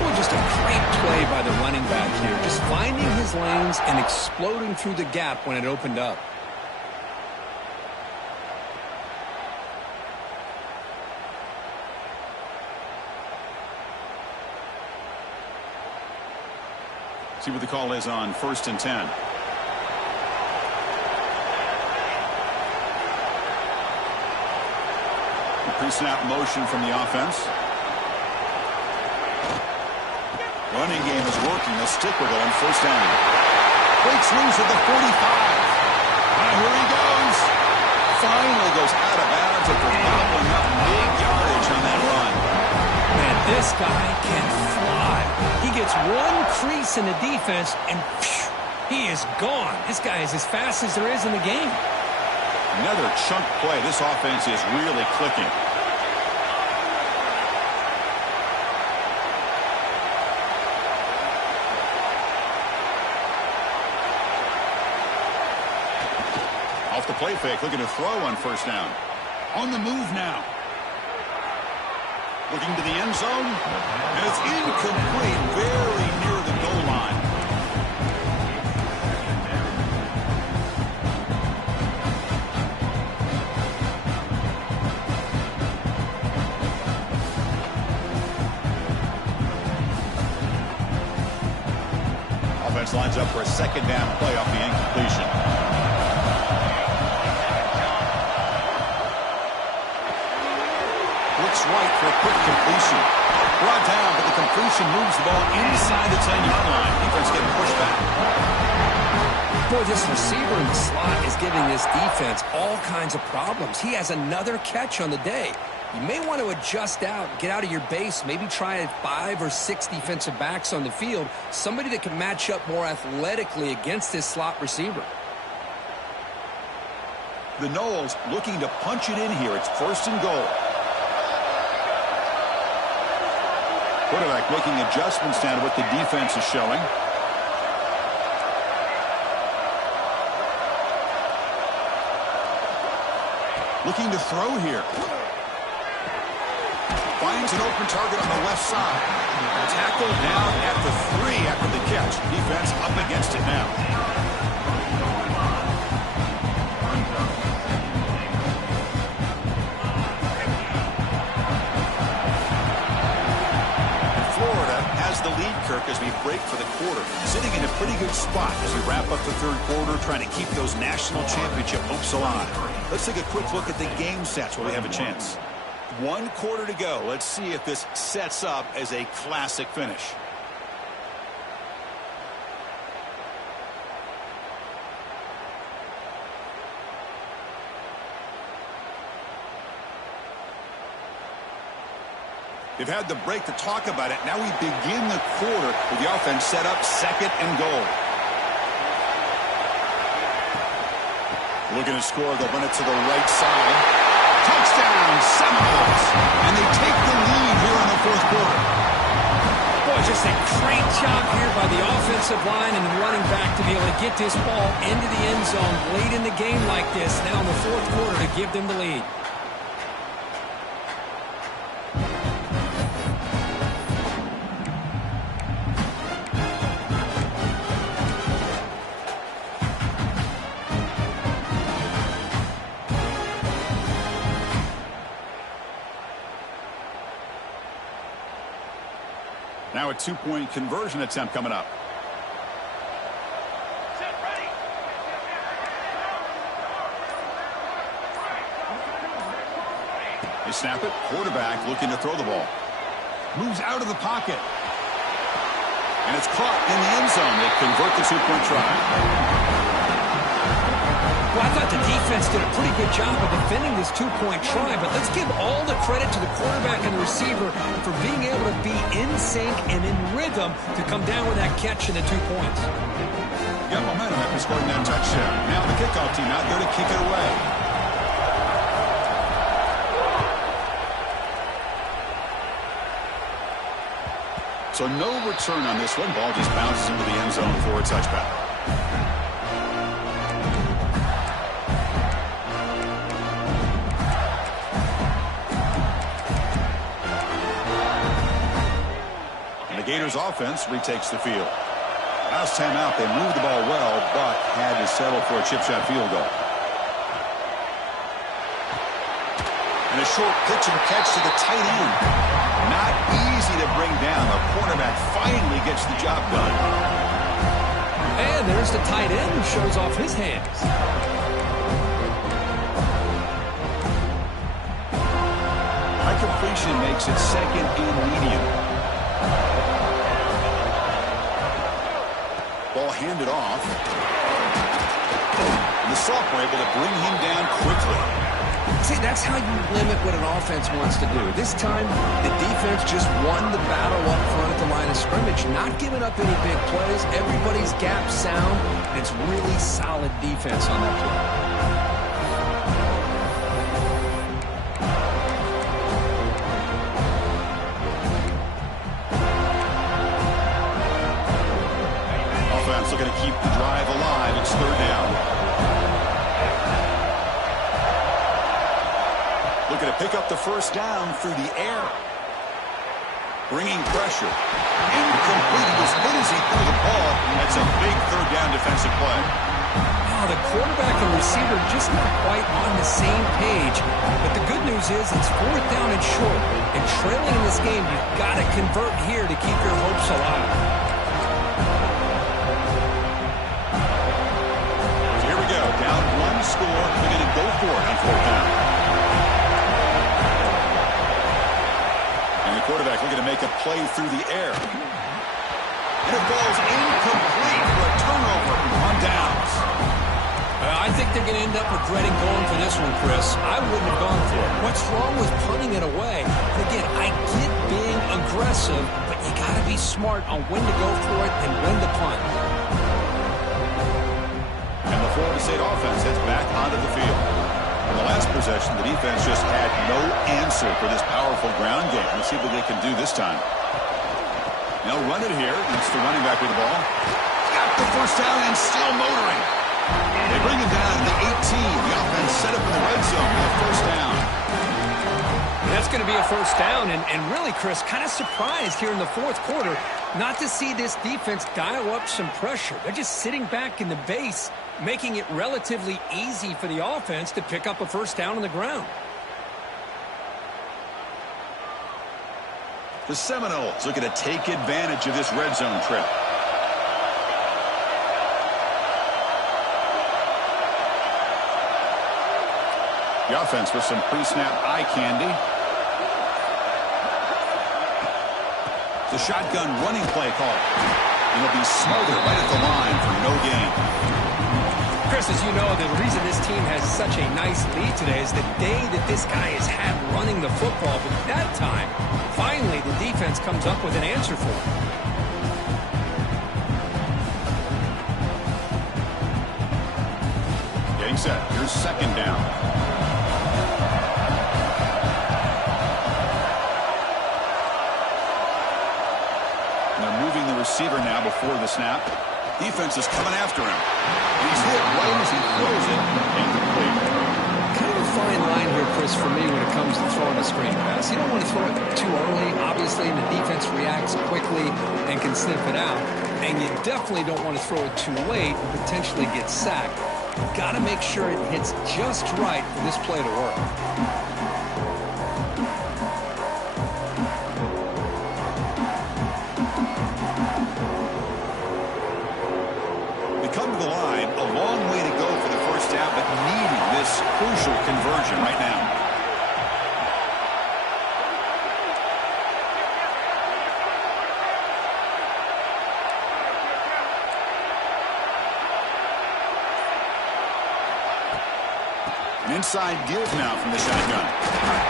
Well, just a great play by the running back here. Just finding his lanes and exploding through the gap when it opened up. See what the call is on 1st and 10. Pre-snap motion from the offense. Running game is working. They'll stick with it on 1st down. Breaks loose at the 45. And here he goes. Finally goes out of bounds after gobbling up big yardage on that run. Man, this guy can fly. He gets one crease in the defense, and phew, he is gone. This guy is as fast as there is in the game. Another chunk play. This offense is really clicking. Off the play fake, looking to throw on first down. On the move now. Looking to the end zone. And it's incomplete, very near the goal line. Offense lines up for a second down play off the incompletion. Looks right for a quick completion. Brought down, but the completion moves the ball inside the 10-yard line. Defense getting pushed back. Boy, this receiver in the slot is giving this defense all kinds of problems. He has another catch on the day. You may want to adjust out, get out of your base, maybe try 5 or 6 defensive backs on the field, somebody that can match up more athletically against this slot receiver. The Noles looking to punch it in here. It's first and goal. Quarterback making adjustments down to what the defense is showing. Looking to throw here. Finds an open target on the left side. Tackled down at the 3 after the catch. Defense up against it now. The lead, Kirk, as we break for the quarter. Sitting in a pretty good spot as we wrap up the third quarter, trying to keep those national championship hopes alive. Let's take a quick look at the game sets where we have a chance. 1 quarter to go. Let's see if this sets up as a classic finish. They've had the break to talk about it. Now we begin the quarter with the offense set up second and goal. Looking to score. They'll run it to the right side. Touchdown, Seminoles. And they take the lead here in the fourth quarter. Boy, just a great job here by the offensive line and the running back to be able to get this ball into the end zone late in the game like this. Now in the fourth quarter to give them the lead. Now a 2-point conversion attempt coming up. They snap it. Quarterback looking to throw the ball. Moves out of the pocket. And it's caught in the end zone. They convert the 2-point try. Well, I thought the defense did a pretty good job of defending this 2-point try, but let's give all the credit to the quarterback and the receiver for being able to be in sync and in rhythm to come down with that catch and the 2 points. Got momentum after scoring that touchdown. Now the kickoff team out there to kick it away. So no return on this one. Ball just bounces into the end zone for a touchback. Gators offense retakes the field. Last time out, they moved the ball well, but had to settle for a chip shot field goal. And a short pitch and catch to the tight end. Not easy to bring down. The cornerback finally gets the job done. And there's the tight end who shows off his hands. High completion makes it second and medium. Ball handed off. And the Soft were able to bring him down quickly. See, that's how you limit what an offense wants to do. This time, the defense just won the battle up front at the line of scrimmage, not giving up any big plays. Everybody's gap sound, and it's really solid defense on that play. Offense looking to keep the drive alive. It's third down. Looking to pick up the first down through the air. Bringing pressure. Incomplete. He was hit as he threw the ball. That's a big third down defensive play. Now, the quarterback and receiver just not quite on the same page. But the good news is it's fourth down and short. And trailing in this game, you've got to convert here to keep your hopes alive. So here we go. Down one score. They're going to go for it on fourth down. And the quarterback looking to make a play through the air. And it falls incomplete for a turnover on downs. I think they're going to end up regretting going for this one, Chris. I wouldn't have gone for it. What's wrong with punting it away? And again, I get being aggressive, but you got to be smart on when to go for it and when to punt. And the Florida State offense heads back onto the field. In the last possession, the defense just had no answer for this powerful ground game. Let's see what they can do this time. They'll run it here. It's the running back with the ball. Got the first down and still motoring. They bring him down to the 18. The offense set up in the red zone with a first down. That's going to be a first down, and really, Chris, kind of surprised here in the fourth quarter not to see this defense dial up some pressure. They're just sitting back in the base, making it relatively easy for the offense to pick up a first down on the ground. The Seminoles looking to take advantage of this red zone trip. The offense with some pre-snap eye candy. The shotgun running play call. And it'll be smothered right at the line for no gain. Chris, as you know, the reason this team has such a nice lead today is the day that this guy has had running the football. But that time, finally, the defense comes up with an answer for him. Getting set. Here's second down. Receiver now before the snap. Defense is coming after him. He's hit right as he throws it. Incomplete. Kind of a fine line here, Chris, for me when it comes to throwing a screen pass. You don't want to throw it too early, obviously, and the defense reacts quickly and can sniff it out. And you definitely don't want to throw it too late and potentially get sacked. You've got to make sure it hits just right for this play to work. Come to the line, a long way to go for the first down, but needing this crucial conversion right now. An inside give now from the shotgun.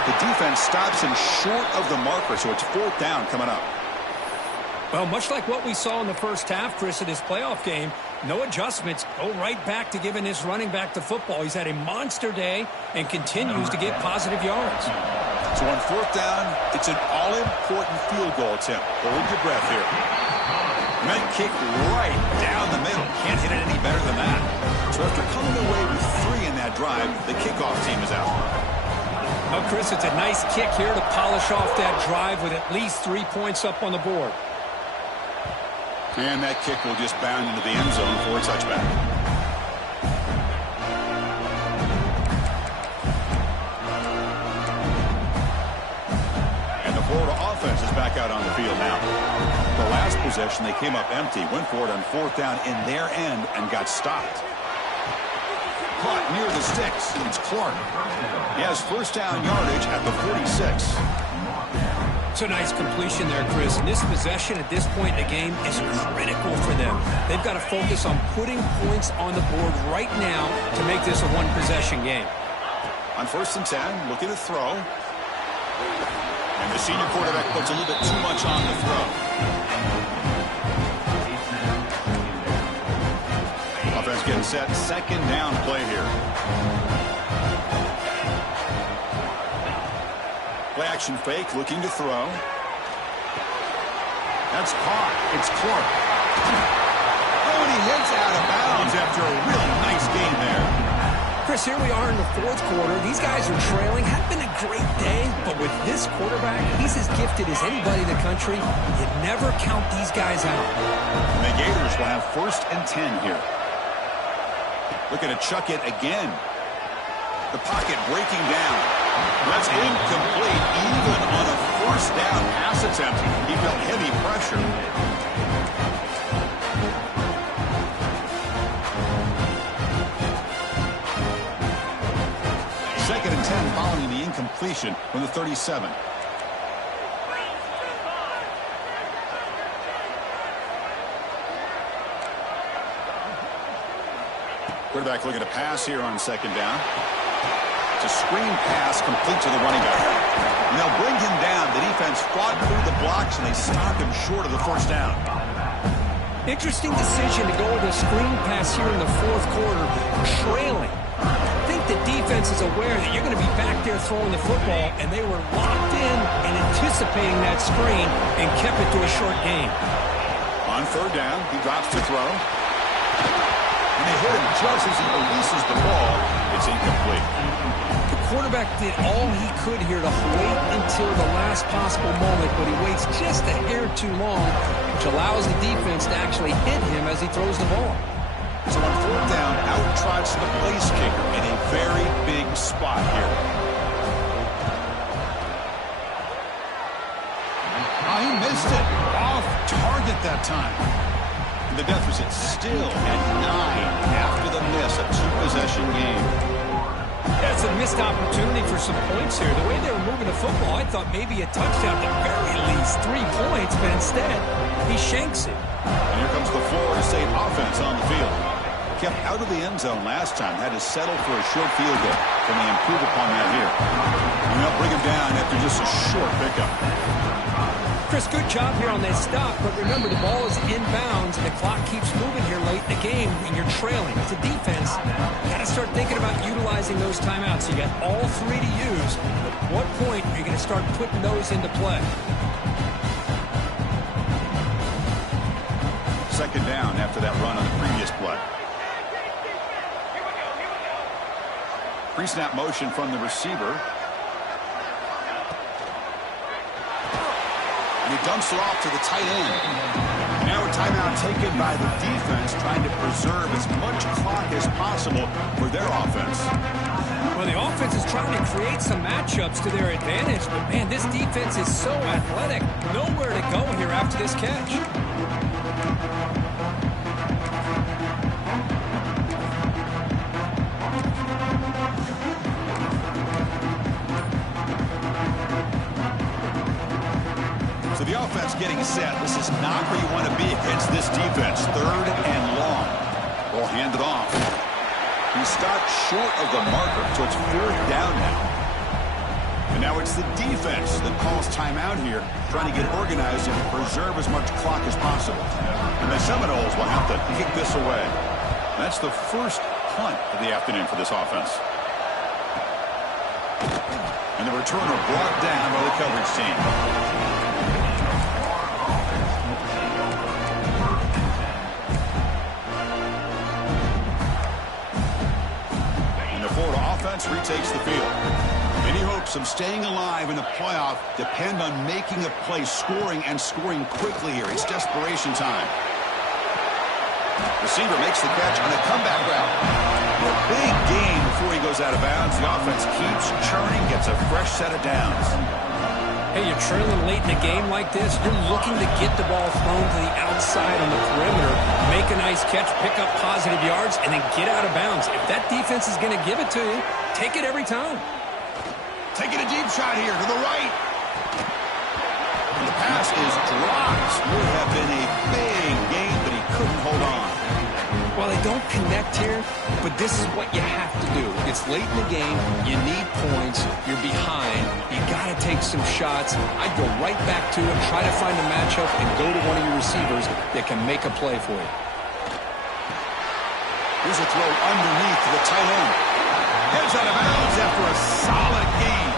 The defense stops him short of the marker, so it's fourth down coming up. Well, much like what we saw in the first half, Chris, of this playoff game, no adjustments. Go right back to giving this running back the football. He's had a monster day and continues to get positive yards. So on fourth down, it's an all-important field goal attempt. Hold your breath here. Meant kick right down the middle. Can't hit it any better than that. So after coming away with 3 in that drive, the kickoff team is out. Well, Chris, it's a nice kick here to polish off that drive with at least 3 points up on the board. And that kick will just bound into the end zone for a touchback. And the Florida offense is back out on the field now. The last possession, they came up empty, went for it on fourth down in their end and got stopped. Caught near the sticks. It's Clark. He has first down yardage at the 46. It's a nice completion there, Chris. And this possession at this point in the game is critical for them. They've got to focus on putting points on the board right now to make this a one-possession game. On 1st and 10, looking to throw. And the senior quarterback puts a little bit too much on the throw. Offense getting set. 2nd down play here. Play action fake, looking to throw. That's caught. It's Clark. Oh, and he hits out of bounds after a really nice game there. Chris, here we are in the 4th quarter. These guys are trailing. Hadn't been a great day, but with this quarterback, he's as gifted as anybody in the country. You never count these guys out. And the Gators will have 1st and 10 here. Looking to chuck it again. The pocket breaking down. That's incomplete. Even on a 1st down pass attempt, he felt heavy pressure. Second and 10 following the incompletion from the 37. Quarterback looking to pass here on 2nd down. It's a screen pass complete to the running back. And they'll bring him down. The defense fought through the blocks, and they stop him short of the 1st down. Interesting decision to go with a screen pass here in the 4th quarter, trailing. I think the defense is aware that you're going to be back there throwing the football, and they were locked in and anticipating that screen and kept it to a short game. On 3rd down, he drops to throw. And they hit him just as he releases the ball. It's incomplete. The quarterback did all he could here to wait until the last possible moment, but he waits just a hair too long, which allows the defense to actually hit him as he throws the ball. So on 4th down, out trots the place kicker in a very big spot here. Oh, he missed it. Off target that time. The deficit still at 9 after the miss, a 2-possession game. That's a missed opportunity for some points here. The way they were moving the football, I thought maybe a touchdown, at the very least 3 points, but instead, he shanks it. And here comes the Florida State offense on the field. Kept out of the end zone last time, had to settle for a short field goal. Can they improve upon that here? And they'll bring him down after just a short pickup. Chris, good job here on that stop, but remember, the ball is inbounds, and the clock keeps moving here late in the game, and you're trailing. As a defense, you got to start thinking about utilizing those timeouts. You got all 3 to use. At what point are you going to start putting those into play? 2nd down after that run on the previous play. Pre-snap motion from the receiver. And he dumps it off to the tight end. Now a timeout taken by the defense, trying to preserve as much clock as possible for their offense. Well, the offense is trying to create some matchups to their advantage, but man, this defense is so athletic. Nowhere to go here after this catch. So the offense getting set. This is not where you want to be against this defense. 3rd and long. Ball handed off. He stopped short of the marker, so it's 4th down now. And now it's the defense that calls timeout here, trying to get organized and preserve as much clock as possible. And the Seminoles will have to kick this away. That's the first punt of the afternoon for this offense. And the returner brought down by the coverage team. Retakes the field. Any hopes of staying alive in the playoff depend on making a play, scoring, and scoring quickly here. It's desperation time. Receiver makes the catch on a comeback route. A big gain before he goes out of bounds. The offense keeps churning, gets a fresh set of downs. Hey, you're trailing late in a game like this. You're looking to get the ball thrown to the outside on the perimeter, make a nice catch, pick up positive yards, and then get out of bounds. If that defense is going to give it to you, take it every time. Taking a deep shot here to the right. The pass is dropped. Would have been a big gain, but he couldn't hold on. Well, they don't connect here, but this is what you have to do. It's late in the game. You need points. You're behind. You got to take some shots. I'd go right back to it, try to find a matchup, and go to one of your receivers that can make a play for you. Here's a throw underneath to the tight end. Heads out of bounds after a solid gain.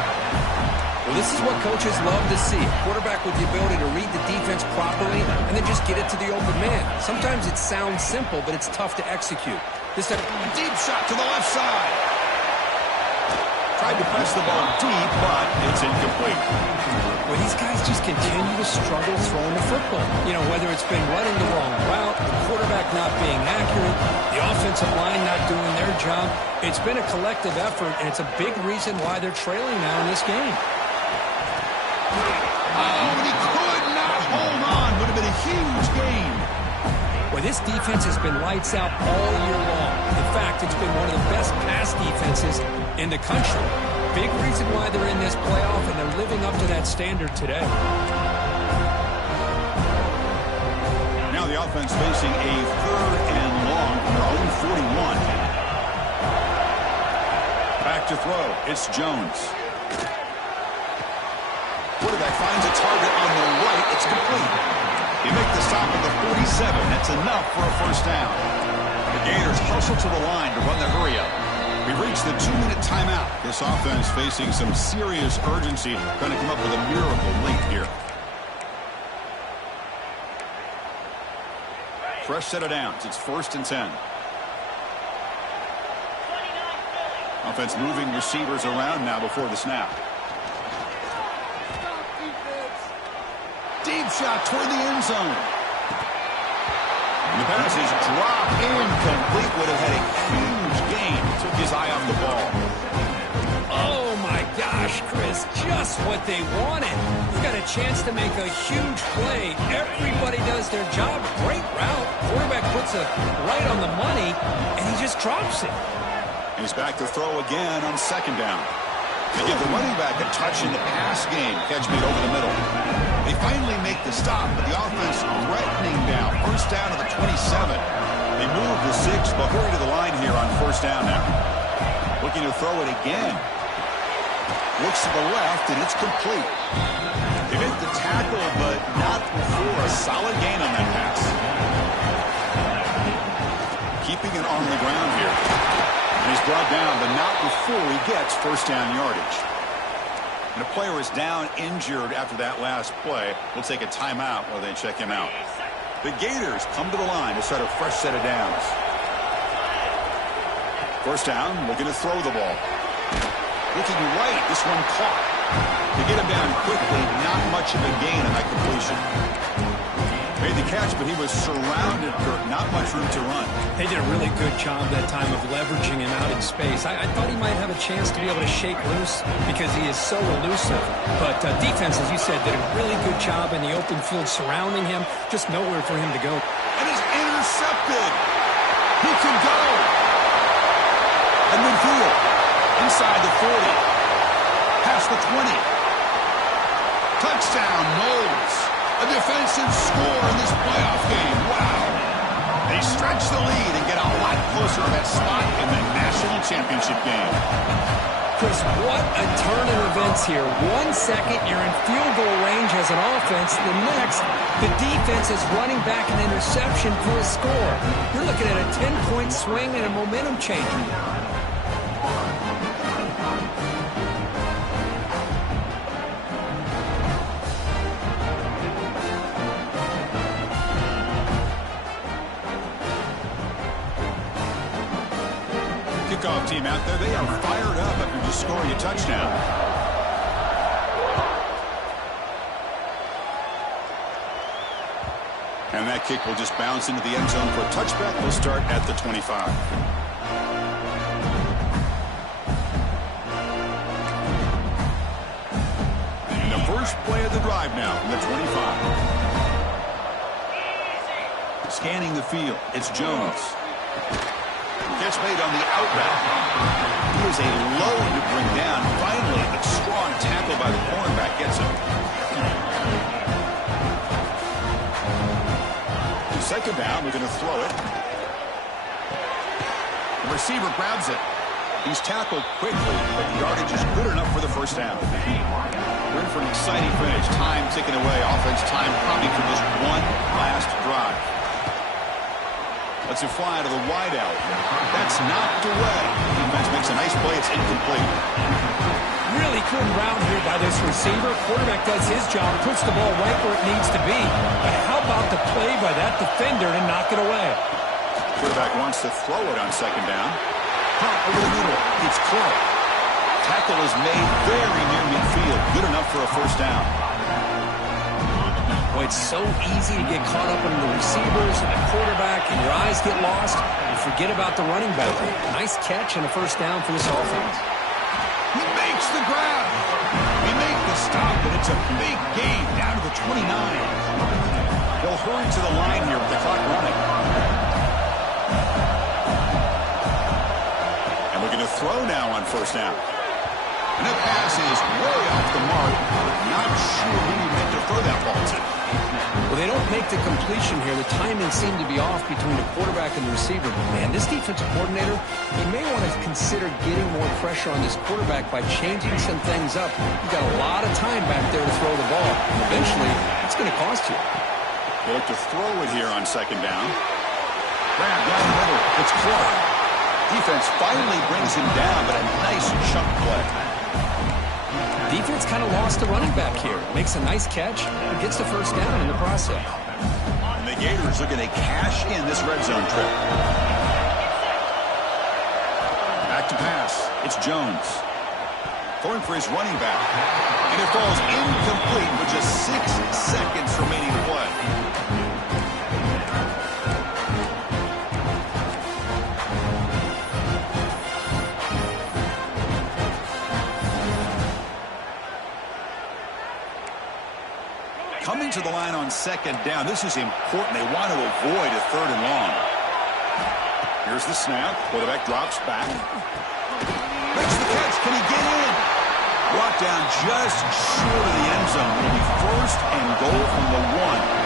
Well, this is what coaches love to see. A quarterback with the ability to read the defense properly and then just get it to the open man. Sometimes it sounds simple, but it's tough to execute. This time, Deep shot to the left side. Tried to press the ball deep, but it's incomplete. well, these guys just continue to struggle throwing the football. You know, whether it's been running the wrong route, the quarterback not being accurate, the offensive line not doing their job. It's been a collective effort, and it's a big reason why they're trailing now in this game. Oh, and he could not hold on. Would have been a huge gain. Well, this defense has been lights out all year long. In fact, it's been one of the best pass defenses in the country. Big reason why they're in this playoff, and they're living up to that standard today. Now the offense facing a 3rd and long from their own 41. Back to throw. It's Jones. Quarterback finds a target on the right. It's complete. They make the stop at the 47. That's enough for a first down. The Gators hustle to the line to run the hurry-up. We've reached the 2-minute timeout. This offense facing some serious urgency. Going to come up with a miracle late here. Fresh set of downs. It's 1st and 10. Offense moving receivers around now before the snap. Deep shot toward the end zone. And the pass is dropped incomplete. Would have had a huge gain. Took his eye off the ball. Oh, my gosh, Chris, just what they wanted. You got a chance to make a huge play. Everybody does their job. Great route. Quarterback puts it right on the money, and he just drops it. He's back to throw again on 2nd down. They give the running back a touch in the pass game. Catch made over the middle. They finally make the stop, but the offense threatening now. 1st down to the 27. They move the 6, but hurry to the line here on 1st down now. Looking to throw it again. Looks to the left, and it's complete. They make the tackle, but not before a solid gain on that pass. Keeping it on the ground here. And he's brought down, but not before he gets 1st down yardage. And a player is down injured after that last play. We'll take a timeout while they check him out. The Gators come to the line to start a fresh set of downs. 1st down, looking to throw the ball. Looking right, this one caught. They get him down quickly, not much of a gain on that completion. Made the catch, but he was surrounded, Kurt. Not much room to run. They did a really good job that time of leveraging him out in space. I thought he might have a chance to be able to shake loose because he is so elusive. But defense, as you said, did a really good job in the open field surrounding him. Just nowhere for him to go. And he's intercepted. He can go. And midfield. Inside the 40. Past the 20. Touchdown, Moles. A defensive score in this playoff game. Wow. They stretch the lead and get a lot closer to that spot in the national championship game. Chris, what a turn of events here. 1 second, you're in field goal range as an offense. The next, the defense is running back an interception for a score. You're looking at a 10-point swing and a momentum changer. Kickoff team out there, they are fired up after just scoring a touchdown. And that kick will just bounce into the end zone for a touchback. We'll start at the 25. And the first play of the drive now from the 25. Scanning the field, it's Jones. Catch made on the out route. He is a load to bring down. Finally, a strong tackle by the cornerback gets him. second down, they're going to throw it. The receiver grabs it. He's tackled quickly, but the yardage is good enough for the first down. We're in for an exciting finish. Time ticking away. Offense time probably for just one last drive. Let's it fly to the wide out. That's knocked away. Defense makes a nice play. It's incomplete. Really good route here by this receiver. Quarterback does his job, puts the ball right where it needs to be. But how about the play by that defender to knock it away? Quarterback wants to throw it on second down. Pop over the middle. It's close. Tackle is made very near midfield. Good enough for a first down. Boy, it's so easy to get caught up in the receivers and the quarterback, and your eyes get lost. You forget about the running back. Nice catch and a first down for this offense. He makes the grab. He makes the stop, but it's a big gain down to the 29. They'll hurry to the line here with the clock running. And we're going to throw now on first down. And that pass is way off the mark. Not sure who he meant to throw that ball to. Well, they don't make the completion here. The timing seemed to be off between the quarterback and the receiver. Man, this defensive coordinator, he may want to consider getting more pressure on this quarterback by changing some things up. You've got a lot of time back there to throw the ball. Eventually, it's going to cost you. They look to throw it here on second down. Grab down the middle. It's Clark. Defense finally brings him down, but a nice chunk play. Defense kind of lost the running back here. Makes a nice catch and gets the first down in the process. And the Gators are going to cash in this red zone trip. Back to pass. It's Jones. Throwing for his running back. And it falls incomplete with just 6 seconds remaining to play. Coming to the line on second down. This is important. They want to avoid a third and long. Here's the snap. Quarterback drops back. Makes the catch. Can he get in? Brought down just short of the end zone. It'll be first and goal from the 1.